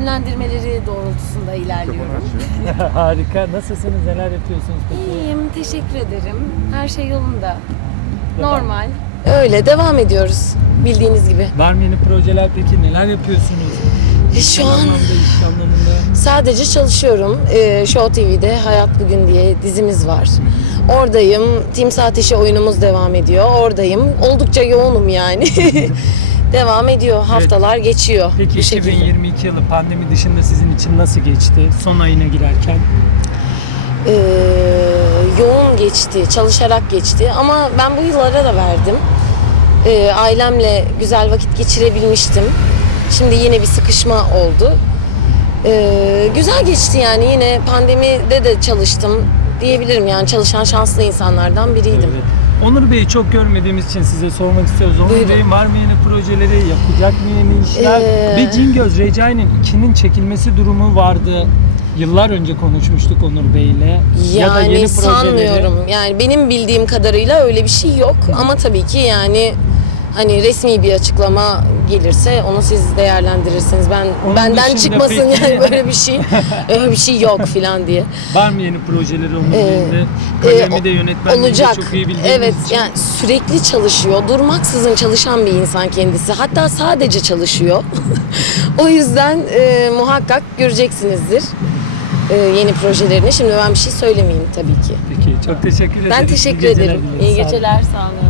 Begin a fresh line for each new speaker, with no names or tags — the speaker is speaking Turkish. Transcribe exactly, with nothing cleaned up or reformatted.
yönlendirmeleri doğrultusunda ilerliyorum.
Harika. Nasılsınız? Neler yapıyorsunuz peki?
İyiyim, teşekkür ederim. Her şey yolunda.
Devam.
Normal. Öyle devam ediyoruz bildiğiniz gibi.
Var mı yeni projeler peki? Neler yapıyorsunuz?
E, şu
İş
an
anlamda, iş anlamında.
sadece çalışıyorum. Ee, Show T V'de Hayat Bugün diye dizimiz var. Oradayım. Timsah Ateşi oyunumuz devam ediyor. Oradayım. Oldukça yoğunum yani. Devam ediyor. Haftalar geçiyor.
Peki
bu şekilde.
iki bin yirmi iki yılı pandemi dışında sizin için nasıl geçti? Son ayına girerken.
Ee, yoğun geçti, çalışarak geçti ama ben bu yıllara da verdim. Ee, ailemle güzel vakit geçirebilmiştim. Şimdi yine bir sıkışma oldu. Ee, güzel geçti yani, yine pandemide de çalıştım diyebilirim, yani çalışan şanslı insanlardan biriydim.
Evet. Onur Bey'i çok görmediğimiz için size sormak istiyoruz. Onur
Buyurun.
Bey var mı yeni projeleri, yapacak mı yeni işler?
Ee,
Ve Cingöz Recai'nin ikinin çekilmesi durumu vardı. Yıllar önce konuşmuştuk Onur Bey'le.
Yani
ya da yeni projeleri.
sanmıyorum. Yani benim bildiğim kadarıyla öyle bir şey yok. Ama tabii ki yani hani resmi bir açıklama gelirse onu siz değerlendirirsiniz. Ben
Onun
benden
dışında
çıkmasın
peki-
yani böyle bir şey. Öyle bir şey yok filan diye.
Var mı yeni projeleri Onur
Ee,
Bey'in de?
Ee,
Kalemi de yönetmenliği de
olacak.
çok iyi bildiğiniz
Evet,
için.
yani sürekli çalışıyor. Durmaksızın çalışan bir insan kendisi. Hatta sadece çalışıyor. O yüzden e, muhakkak göreceksinizdir e, yeni projelerini. Şimdi ben bir şey söylemeyeyim tabii ki.
Peki çok teşekkür ederim.
Ben
İyi
teşekkür
geceler
ederim.
dileriz.
İyi
Sağ olun.
geceler, sağ olun.